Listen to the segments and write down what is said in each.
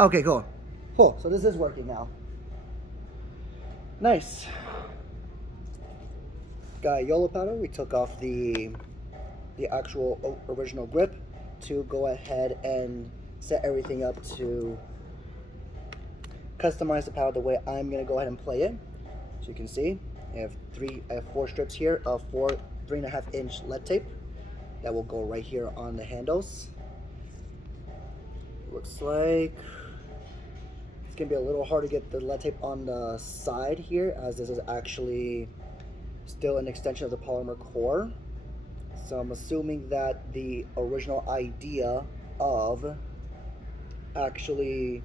Okay, cool. Cool, so this is working now. Nice. Got a Joola paddle. We took off the actual original grip to go ahead and set everything up to customize the paddle the way I'm gonna go ahead and play it. So you can see, I have 4 strips here of 3.5-inch lead tape that will go right here on the handles. Looks like it's gonna be a little hard to get the lead tape on the side here, as this is actually still an extension of the polymer core. So I'm assuming that the original idea of actually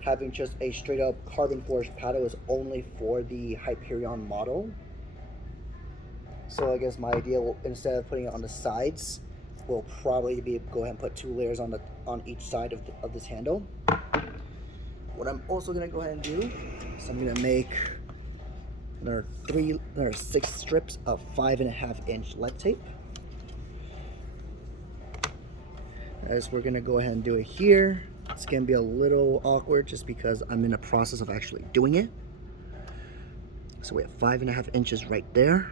having just a straight up carbon forged paddle is only for the Hyperion model. So I guess my idea will, instead of putting it on the sides, will probably be go ahead and put 2 layers on each side of this handle. What I'm also gonna go ahead and do is I'm gonna make another 6 strips of 5.5-inch lead tape. As we're gonna go ahead and do it here. It's gonna be a little awkward just because I'm in the process of actually doing it. So we have 5.5 inches right there.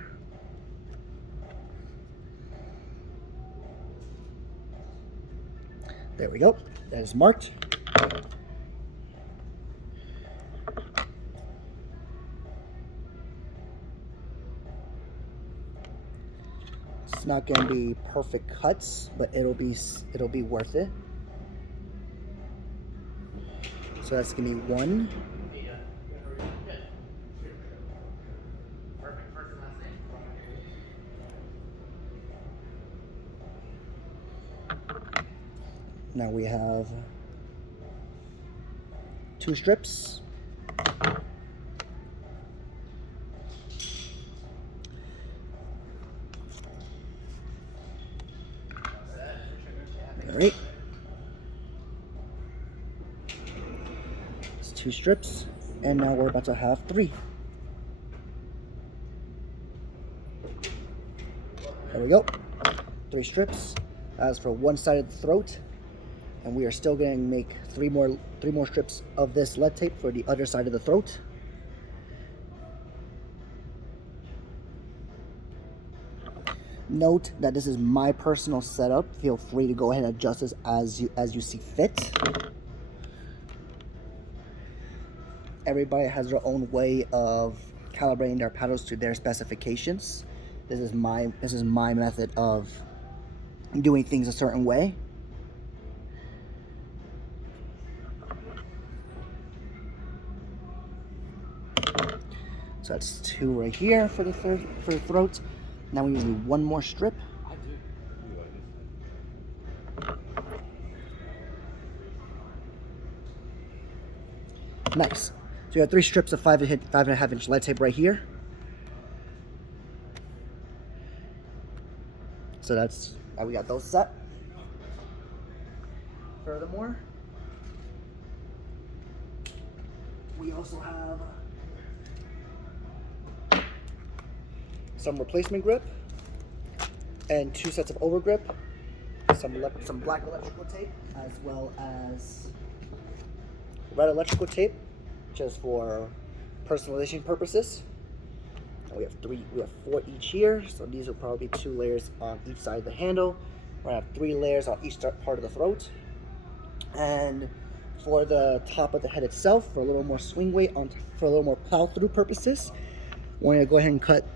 There we go. That is marked. It's not gonna be perfect cuts, but it'll be worth it. So that's gonna be 1. Now we have 2 strips. All right. It's 2 strips, and now we're about to have 3. There we go. 3 strips. As for one side of the throat, and we are still going to make 3 more strips of this lead tape for the other side of the throat. Note that this is my personal setup. Feel free to go ahead and adjust this as you see fit. Everybody has their own way of calibrating their paddles to their specifications. This is my method of doing things a certain way. So that's 2 right here for the throat. Now we need 1 more strip. Nice. So you got 3 strips of 5.5-inch lead tape right here. So that's how we got those set. Furthermore, we also have some replacement grip and 2 sets of overgrip, some black electrical tape, as well as red electrical tape, just for personalization purposes. And we have 4 each here, so these will probably be 2 layers on each side of the handle. We're gonna have 3 layers on each part of the throat. And for the top of the head itself, for a little more swing weight, for a little more plow through purposes, we're gonna go ahead and cut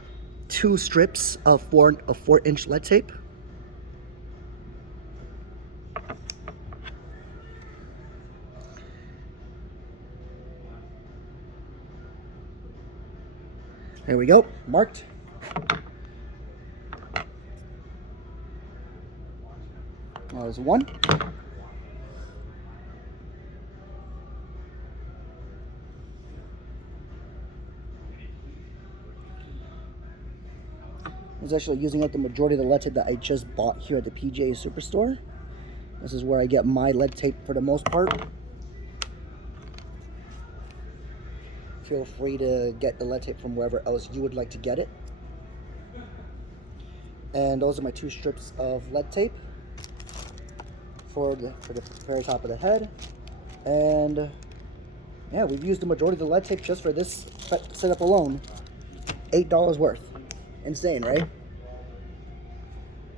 2 strips of 4-inch lead tape. There we go, marked. There's 1. I was actually using up the majority of the lead tape that I just bought here at the PGA Superstore. This is where I get my lead tape for the most part. Feel free to get the lead tape from wherever else you would like to get it. And those are my 2 strips of lead tape for the very top of the head. And yeah, we've used the majority of the lead tape just for this setup alone. $8 worth. Insane, right?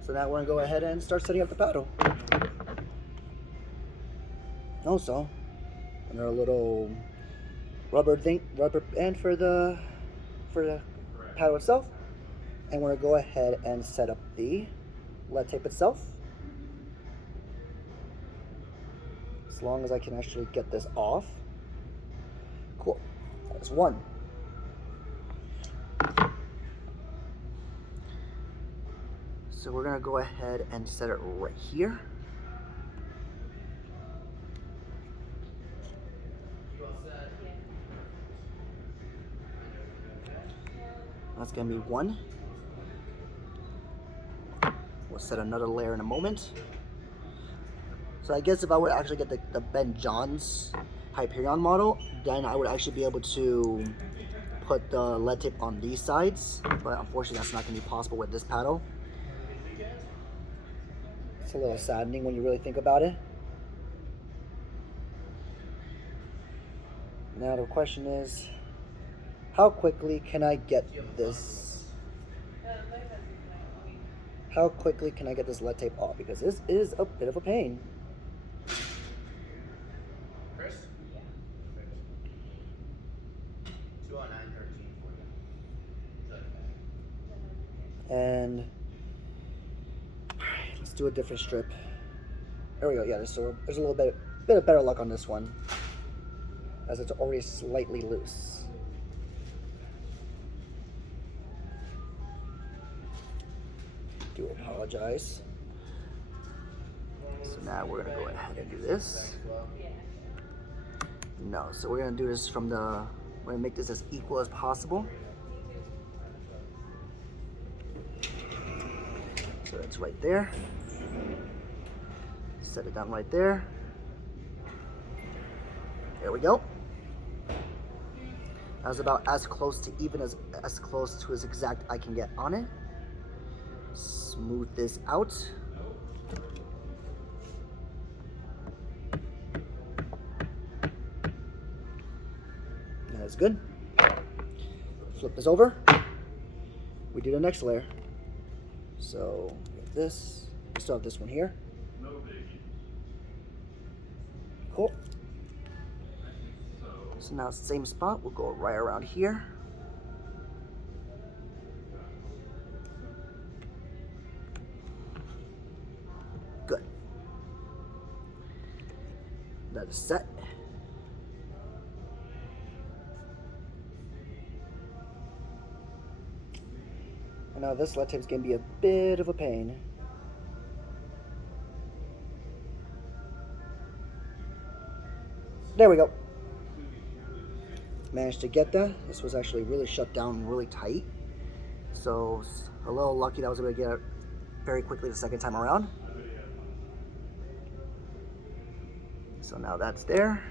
So now we're gonna go ahead and start setting up the paddle. Also, another little rubber band for the paddle itself. And we're gonna go ahead and set up the lead tape itself. As long as I can actually get this off. Cool. That's one. So we're gonna go ahead and set it right here. That's gonna be one. We'll set another layer in a moment. So I guess if I would actually get the Ben John's Hyperion model, then I would actually be able to put the lead tape on these sides, but unfortunately that's not gonna be possible with this paddle. It's a little saddening when you really think about it. Now the question is, how quickly can I get this? How quickly can I get this lead tape off? Because this is a bit of a pain. Chris? Yeah. 209.13 for you. And let's do a different strip. There we go. Yeah, there's a little bit of better luck on this one, as it's already slightly loose. Do apologize. So now we're gonna go ahead and do this. No, so we're gonna do this we're gonna make this as equal as possible. So that's right there. Set it down right there. There we go. That was about as close to even as close to as exact I can get on it. Smooth this out. That's good. Flip this over. We do the next layer. So we have this. We still have this one here. Cool. So now same spot. We'll go right around here. Good. That is set. And now this lead tape is going to be a bit of a pain. There we go. Managed to get that. This was actually really shut down really tight. So a little lucky that I was able to get it very quickly the second time around. So now that's there.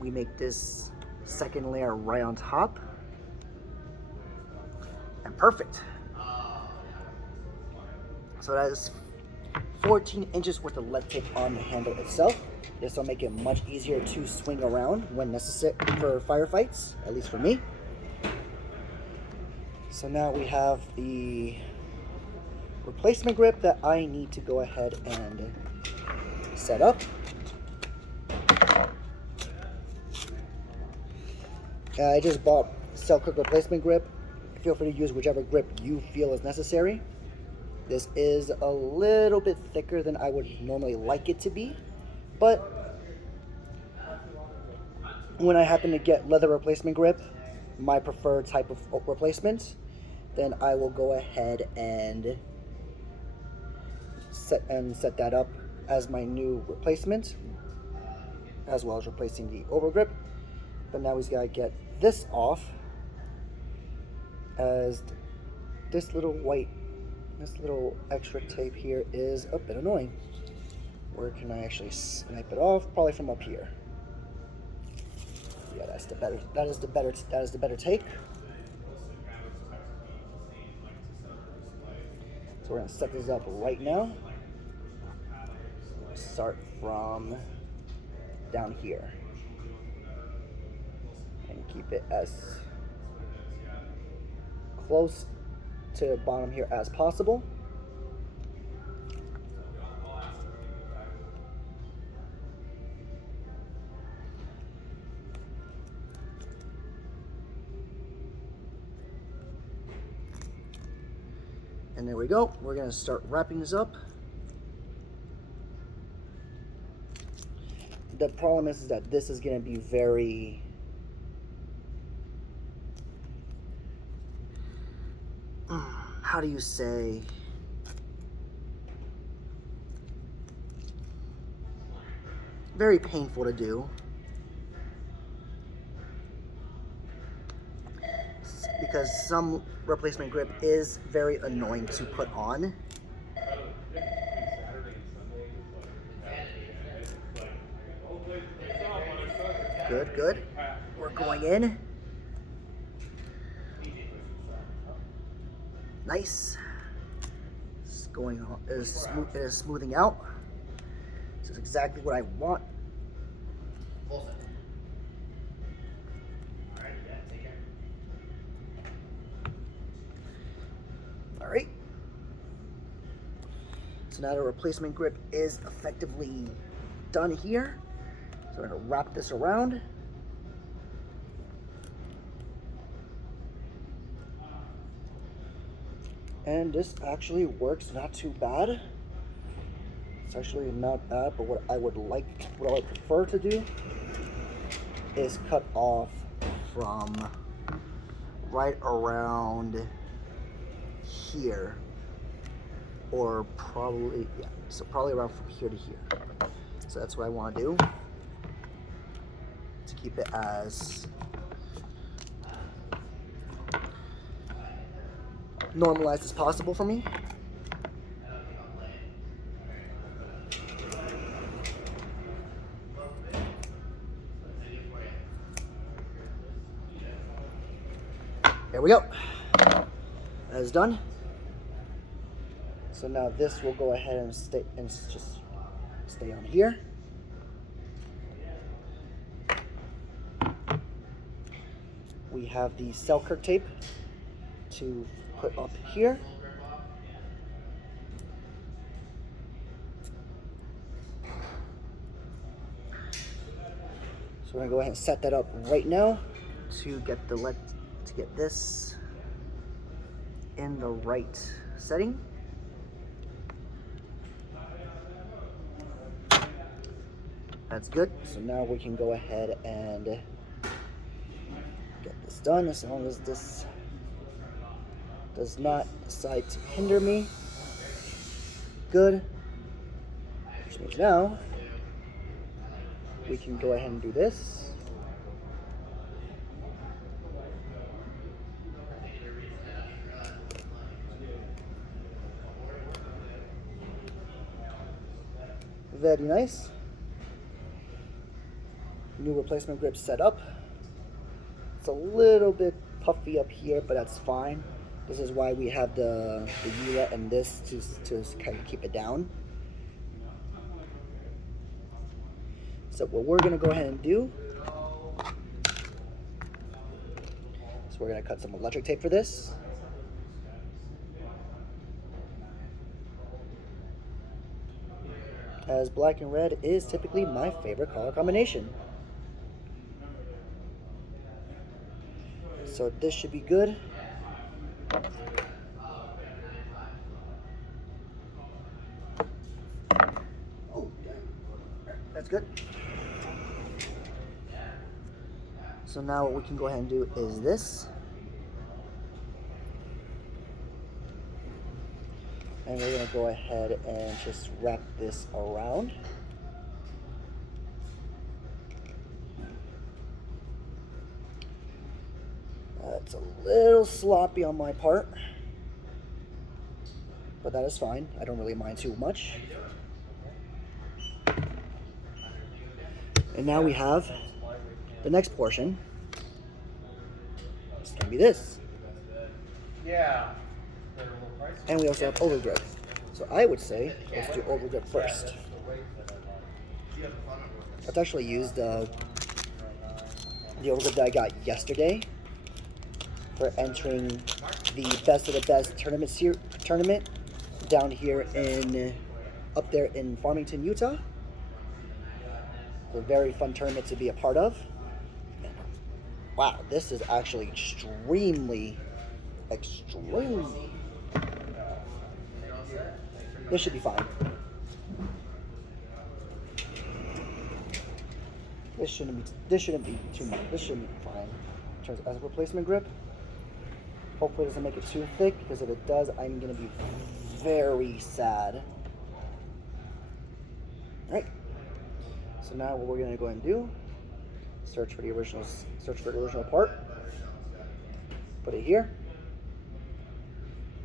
We make this second layer right on top. And perfect. So that is 14 inches worth of lead tape on the handle itself. This will make it much easier to swing around when necessary for firefights, at least for me. So now we have the replacement grip that I need to go ahead and set up. I just bought Selkirk replacement grip. Feel free to use whichever grip you feel is necessary. This is a little bit thicker than I would normally like it to be, but when I happen to get leather replacement grip, my preferred type of replacement, then I will go ahead and set that up as my new replacement, as well as replacing the overgrip. But now we've got to get this off, as this little extra tape here is a bit annoying. Where can I actually snipe it off? Probably from up here. Yeah, that is the better take. So we're gonna set this up right now. Start from down here. And keep it as close to the bottom here as possible. And there we go. We're going to start wrapping this up. The problem is that this is going to be very how do you say, very painful to do, because some replacement grip is very annoying to put on. Good, good. We're going in. Nice. It's going on. It is smoothing out. This is exactly what I want. Full set. Alright, yeah, take care. Alright. So now the replacement grip is effectively done here. So we're going to wrap this around. And this actually works not too bad. It's actually not bad, but what I would prefer to do is cut off from right around here, or probably, yeah, so probably around from here to here. So that's what I want to do to keep it as normalized as possible for me. There we go. That is done. So now this will go ahead and just stay on here. We have the Selkirk tape to put up here. So we're gonna go ahead and set that up right now to get this in the right setting. That's good. So now we can go ahead and get this done, as long as this does not decide to hinder me. Good. Which means now we can go ahead and do this. Very nice. New replacement grip set up. It's a little bit puffy up here, but that's fine. This is why we have the Joola and this to kind of keep it down. So what we're gonna go ahead and do is we're gonna cut some electric tape for this. As black and red is typically my favorite color combination. So this should be good. Oh, that's good. So now what we can go ahead and do is this. And we're going to go ahead and just wrap this around. It's a little sloppy on my part, but that is fine. I don't really mind too much. And now we have the next portion. It's going to be this. Yeah. And we also have overgrip. So I would say let's do overgrip first. Let's actually use the overgrip that I got yesterday for entering the best of the best tournament down here up there in Farmington, Utah. It's a very fun tournament to be a part of. Wow, this is actually extremely. This should be fine. This shouldn't be too much. This shouldn't be fine. In terms as a replacement grip. Hopefully it doesn't make it too thick, because if it does, I'm gonna be very sad. Alright. So now what we're gonna go ahead and do, search for the original part. Put it here.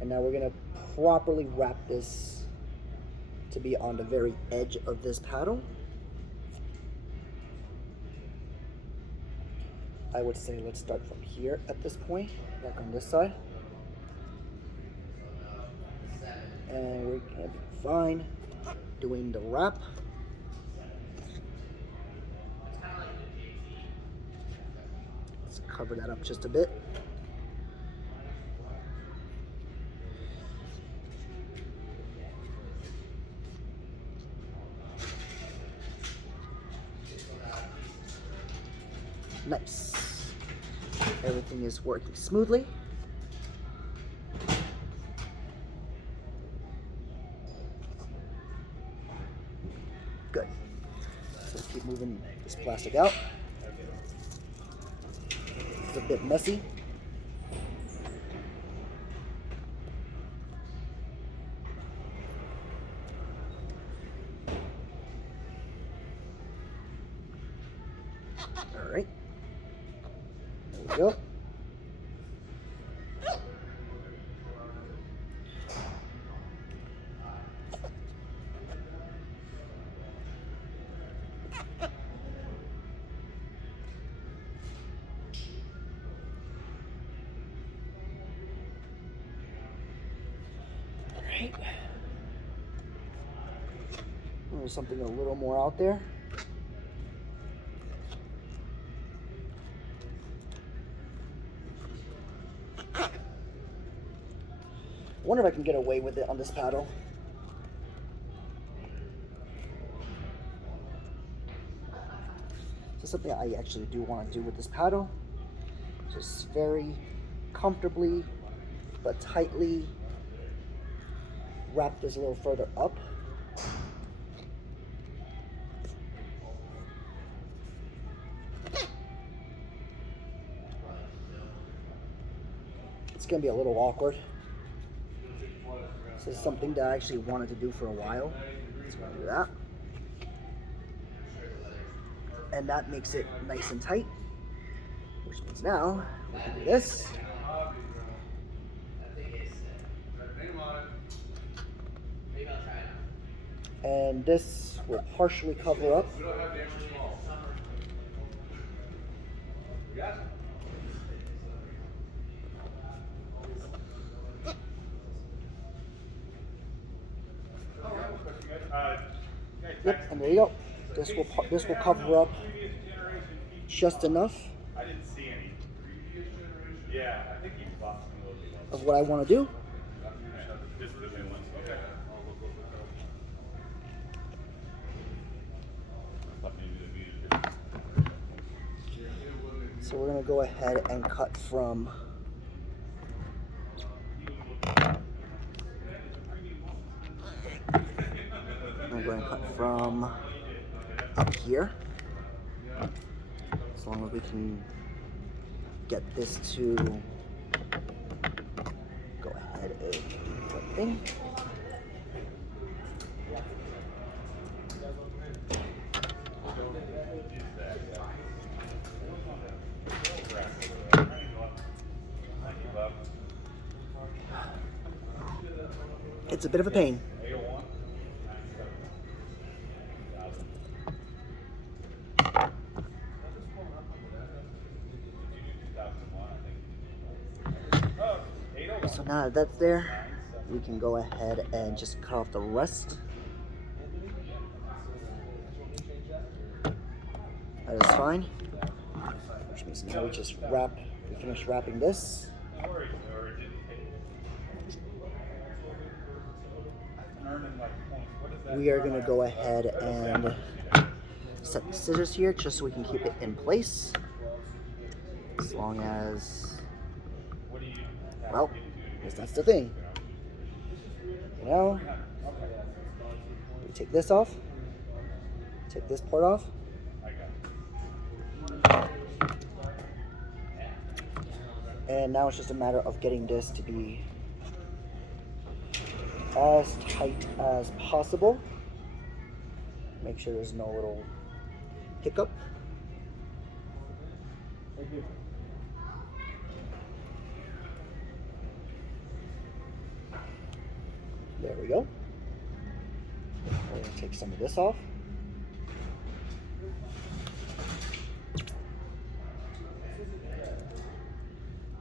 And now we're gonna properly wrap this to be on the very edge of this paddle. I would say let's start from here at this point, back on this side. And we're gonna be fine doing the wrap. Let's cover that up just a bit. Nice. Everything is working smoothly. Good. So keep moving this plastic out. It's a bit messy. All right. There we go. Alright. There's something a little more out there. I wonder if I can get away with it on this paddle. So something I actually do want to do with this paddle. Just very comfortably but tightly wrap this a little further up. It's going to be a little awkward. This is something that I actually wanted to do for a while. So I'm going to do that. And that makes it nice and tight. Which means now we can do this. And this will partially cover up. Yep, and there you go. This will cover up just enough of what I want to do. So we're going to go ahead and cut from up here, as long as we can get this to go ahead and put in. It's a bit of a pain. So now that that's there, we can go ahead and just cut off the rest. That is fine. Which means now we just finish wrapping this. We are going to go ahead and set the scissors here just so we can keep it in place. As long as, well, because that's the thing. You know, we take this off, take this part off. And now it's just a matter of getting this to be as tight as possible. Make sure there's no little hiccup. There we go. We're going to take some of this off.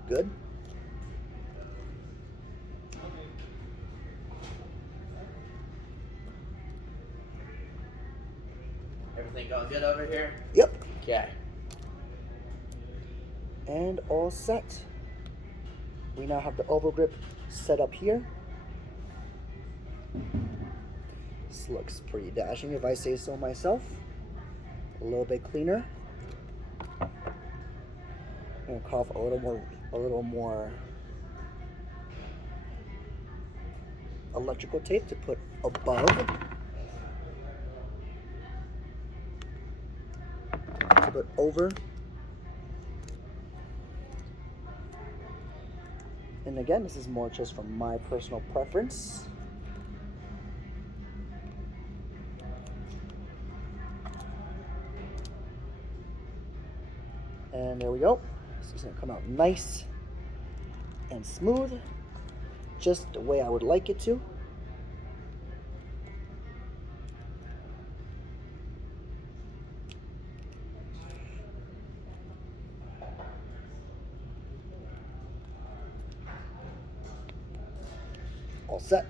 Good. Everything going good over here? Yep. Okay. And all set. We now have the overgrip set up here. This looks pretty dashing if I say so myself. A little bit cleaner. I'm gonna cough a little more electrical tape to put above. To put over. And again, this is more just from my personal preference. And there we go. This is gonna come out nice and smooth, just the way I would like it to. All set.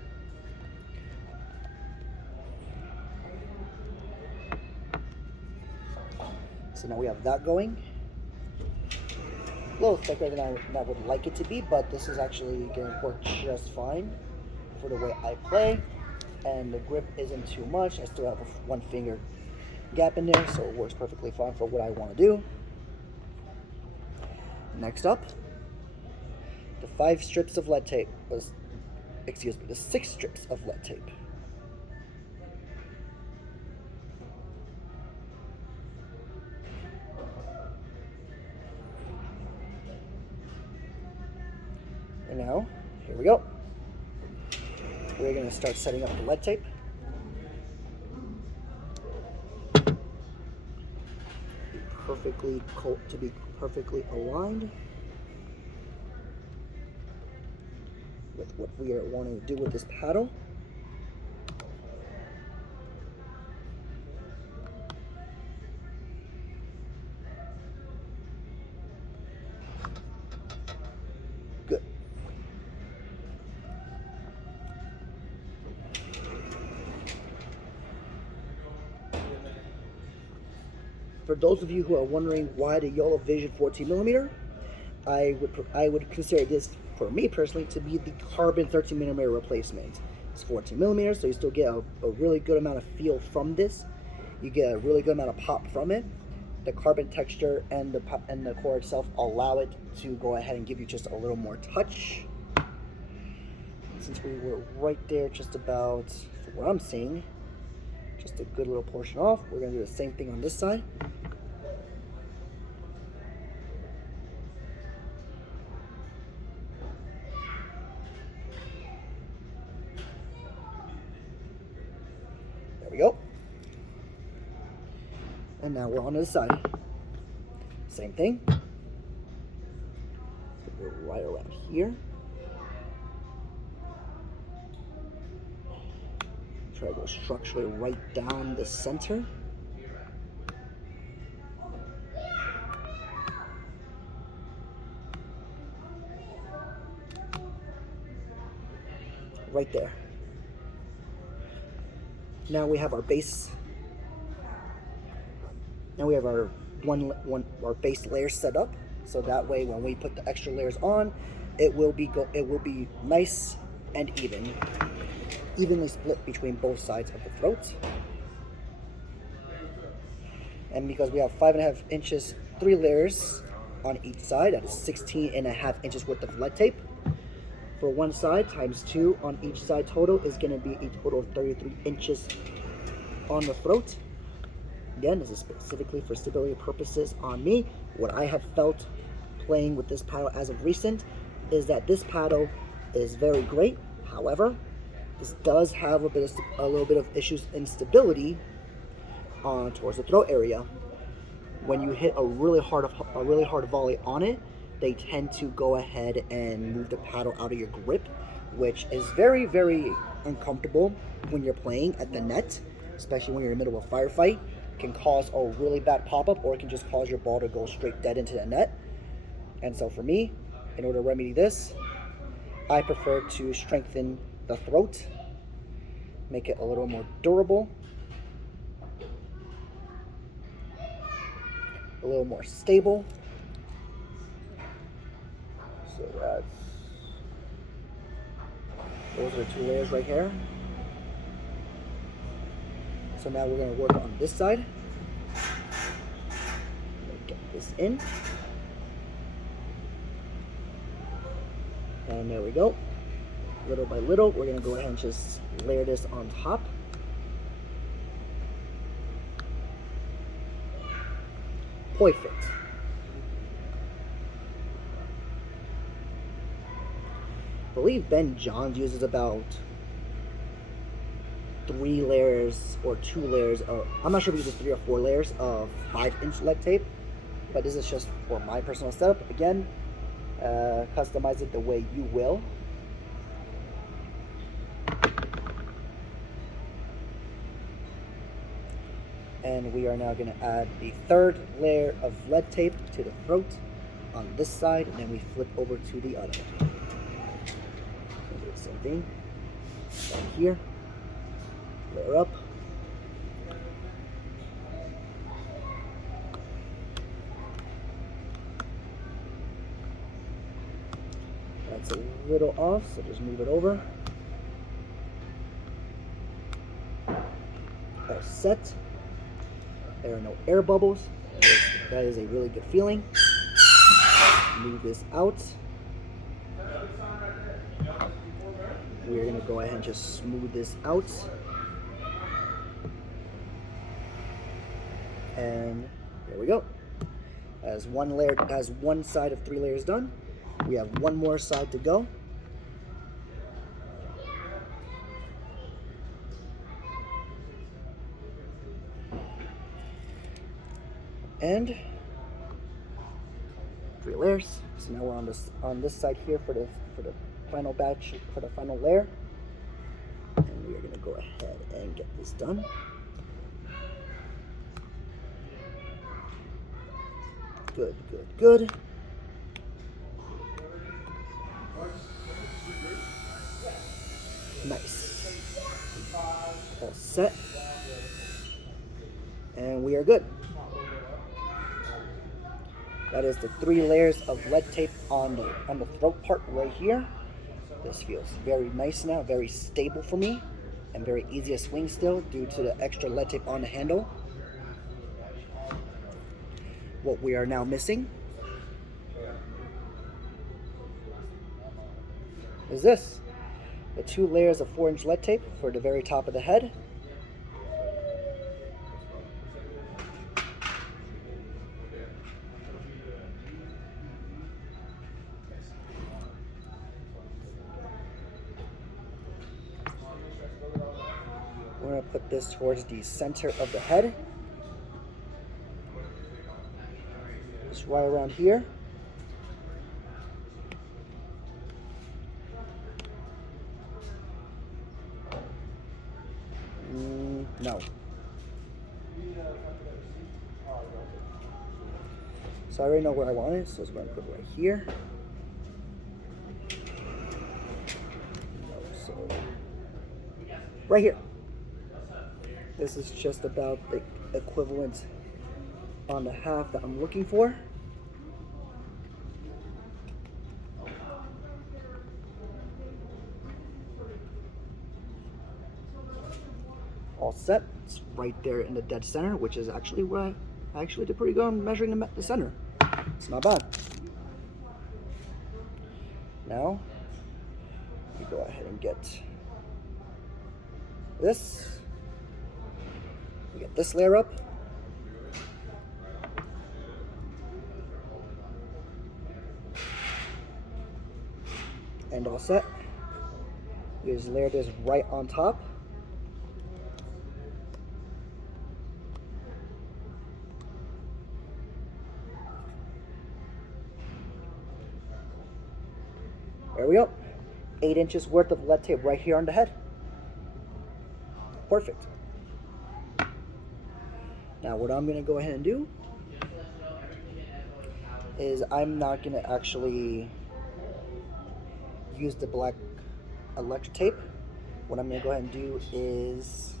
So now we have that going. A little thicker than I would like it to be, but this is actually going to work just fine for the way I play. And the grip isn't too much. I still have a 1 finger gap in there, so it works perfectly fine for what I want to do. Next up, the 5 strips of lead tape. Excuse me, the 6 strips of lead tape. And now, here we go. We're going to start setting up the lead tape. To be perfectly aligned with what we are wanting to do with this paddle. Good. For those of you who are wondering why the Joola Vision 14mm, I would consider this, for me personally, to be the carbon 13mm replacement. It's 14mm, so you still get a really good amount of feel from this. You get a really good amount of pop from it. The carbon texture and the core itself allow it to go ahead and give you just a little more touch. Since we were right there, just about, from what I'm seeing, just a good little portion off. We're going to do the same thing on this side. There we go. And now we're on the side. Same thing. We're right around here. Try to go structurally right down the center. Right there. Now we have our base. Now we have our one our base layer set up, so that way when we put the extra layers on, it will be nice and evenly split between both sides of the throat. And because we have 5.5 inches, 3 layers on each side, that is 16.5 inches worth of lead tape. For one side, times 2 on each side total is going to be a total of 33 inches on the throat. Again, this is specifically for stability purposes on me. What I have felt playing with this paddle as of recent is that this paddle is very great. However, this does have a little bit of issues in stability towards the throat area. When you hit a really hard volley on it, they tend to go ahead and move the paddle out of your grip, which is very, very uncomfortable when you're playing at the net, especially when you're in the middle of a firefight. It can cause a really bad pop-up, or it can just cause your ball to go straight dead into the net. And so for me, in order to remedy this, I prefer to strengthen the throat, make it a little more durable, a little more stable. So those are the 2 layers right here. So now we're going to work on this side. Get this in. And there we go. Little by little, we're going to go ahead and just layer this on top. Perfect. I believe Ben Johns uses about 3 layers or 2 layers of, I'm not sure if he uses 3 or 4 layers of 5-inch lead tape, but this is just for my personal setup. Again, customize it the way you will. And we are now going to add the 3rd layer of lead tape to the throat on this side, and then we flip over to the other. Do the same thing down here. Layer up. That's a little off, so just move it over. All set. There are no air bubbles. That is a really good feeling. Move this out. We're going to go ahead and just smooth this out. And there we go. As one side of 3 layers done, we have 1 more side to go. And 3 layers. So now we're on this side here for the final batch, for the final layer. And we are going to go ahead and get this done. Good, good, good. Nice. All set. And we are good. That is the 3 layers of lead tape on the throat part right here. This feels very nice now, very stable for me, and very easy to swing still due to the extra lead tape on the handle. What we are now missing is this. The 2 layers of 4-inch lead tape for the very top of the head. We're going to put this towards the center of the head. Just right around here. No. So I already know where I want it, so I'm going to put it right here. No, so right here. This is just about the equivalent on the half that I'm looking for. All set. It's right there in the dead center, which is actually where I actually did pretty good on measuring the center. It's not bad. Now, we go ahead and get this. We get this layer up. And all set. We just layer this right on top. There we go. 8 inches worth of lead tape right here on the head. Perfect. Now what I'm going to go ahead and do is I'm not going to actually use the black electric tape. What I'm going to go ahead and do is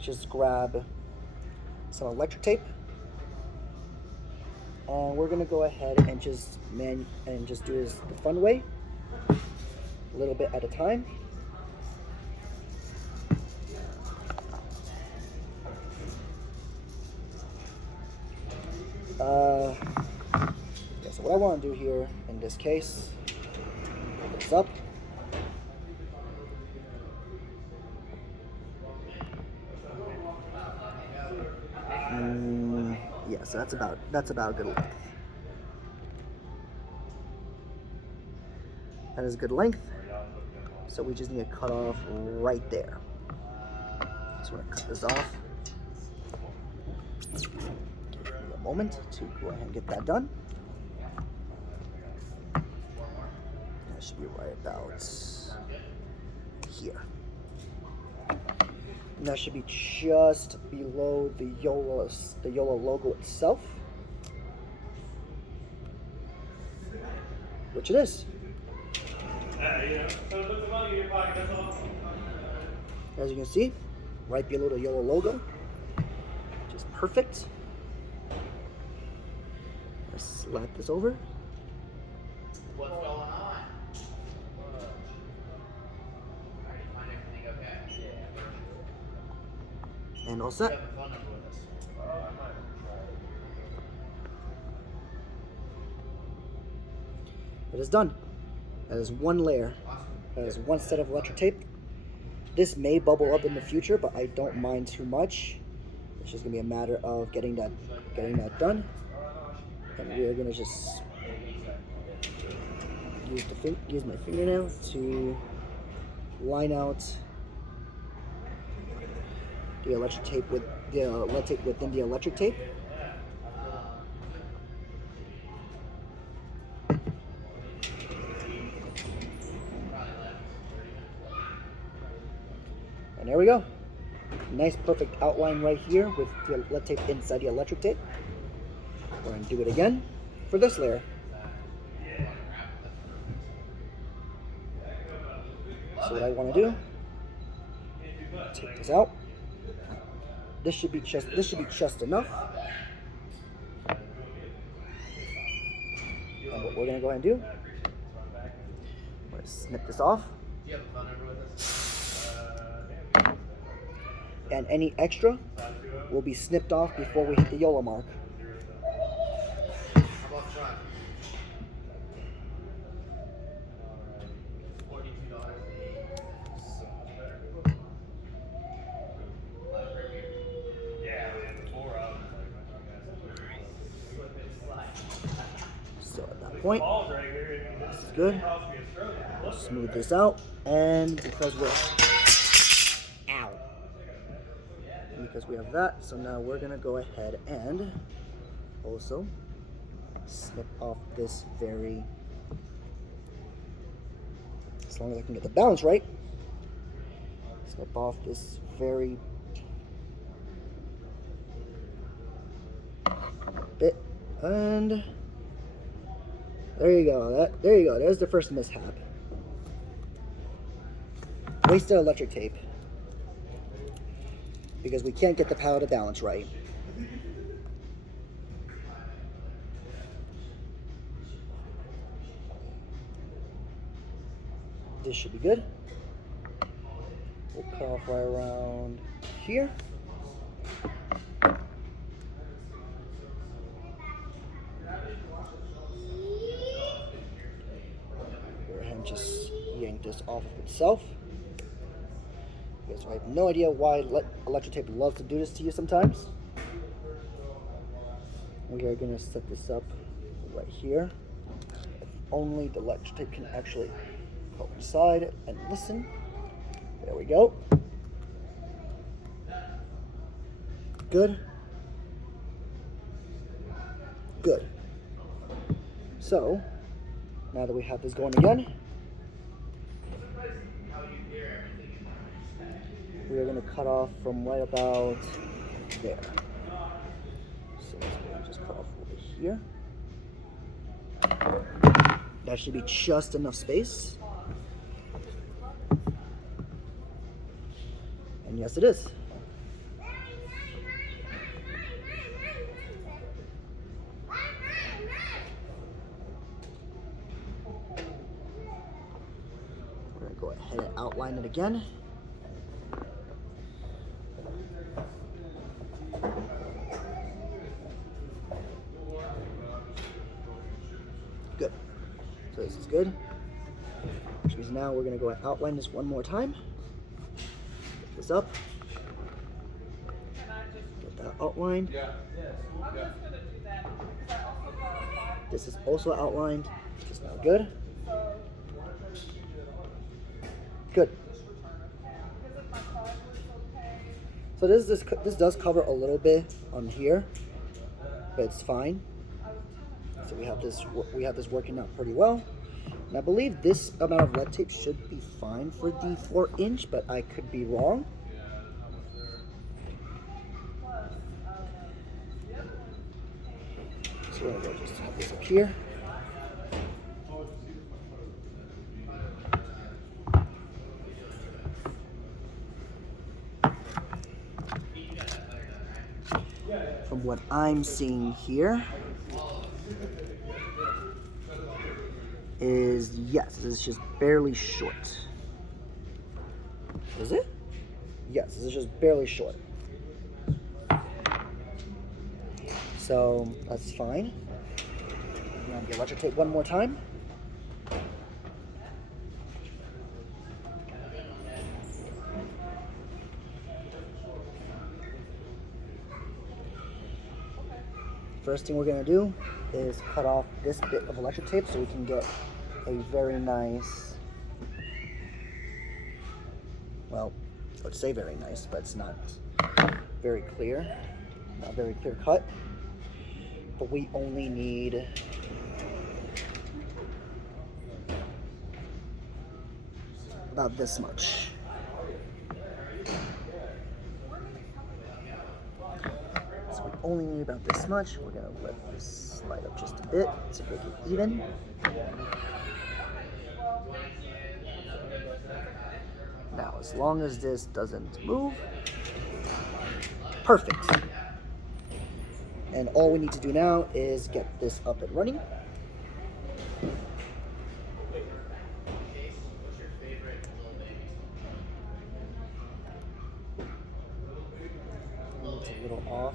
just grab some electric tape, and we're going to go ahead and just do this the fun way, a little bit at a time. So what I want to do here in this case, put this up. Yeah, so that's about a good length. That is a good length. So we just need to cut off right there. So we're gonna cut this off. Give me a moment to go ahead and get that done. That should be right about here. And that should be just below the Joola logo itself, which it is. As you can see, right below the Joola logo, which is perfect. Let's slap this over. What's going on? Alright, you find everything okay? Yeah. And all set. You have a phone number with us. It is done. That is one layer. That is one set of electric tape. This may bubble up in the future, but I don't mind too much. It's just gonna be a matter of getting that done. And we're gonna just use my fingernail to line out the electric tape with the lead tape within the electric tape. And there we go. Nice perfect outline right here with the lead tape inside the electric tape. We're going to do it again for this layer. So what I want to do, take this out. This should be just enough. And what we're going to go ahead and do, we're going to snip this off. Do you have a phone number with us? And any extra will be snipped off before we hit the Joola mark. How about front? $42. So at that point, this is good. Smooth this out, and because we have that, so now we're gonna go ahead and also snip off this as long as I can get the balance right, snip off this very bit, and there you go. There you go. There's the first mishap. Wasted electric tape because we can't get the paddle to balance right. this should be good. We'll cut off right around here. Go ahead and just yank this off of itself. Okay, so I have no idea why electric tape loves to do this to you sometimes. We are going to set this up right here. If only the electric tape can actually go inside and listen. There we go. Good. Good. So, now that we have this going again, we are going to cut off from right about there. So let's go and just cut off over here. That should be just enough space. And yes, it is. We're going to go ahead and outline it again. Good. So this is good. Which means now we're going to go and outline this one more time. Get this up. Get that outlined. This is also outlined, which is now good. Good. So this does cover a little bit on here, but it's fine. So we have this working out pretty well. And I believe this amount of lead tape should be fine for the 4-inch, but I could be wrong. So we're gonna just have this up here. From what I'm seeing here, is yes, this is just barely short. Is it? Yes, this is just barely short. So that's fine. I'm gonna get electric tape one more time. First thing we're gonna do is cut off this bit of electric tape so we can get a very nice, well, I would say very nice, but it's not very clear, not very clear cut. But we only need about this much. So we only need about this much. We're gonna let this slide up just a bit to make it even. Now, as long as this doesn't move, perfect. And all we need to do now is get this up and running. It's a little off.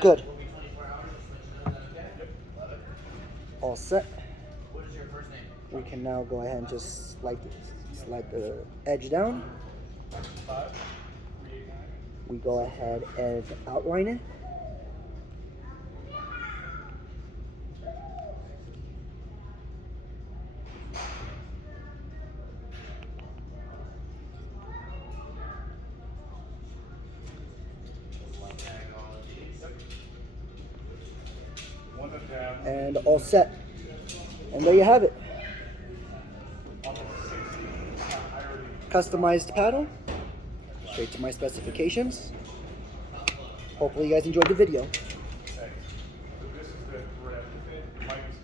Good. All set. What is your first name? We can now go ahead and just slide the edge down. We go ahead and outline it. And all set. And there you have it. Customized paddle, straight to my specifications. Hopefully you guys enjoyed the video.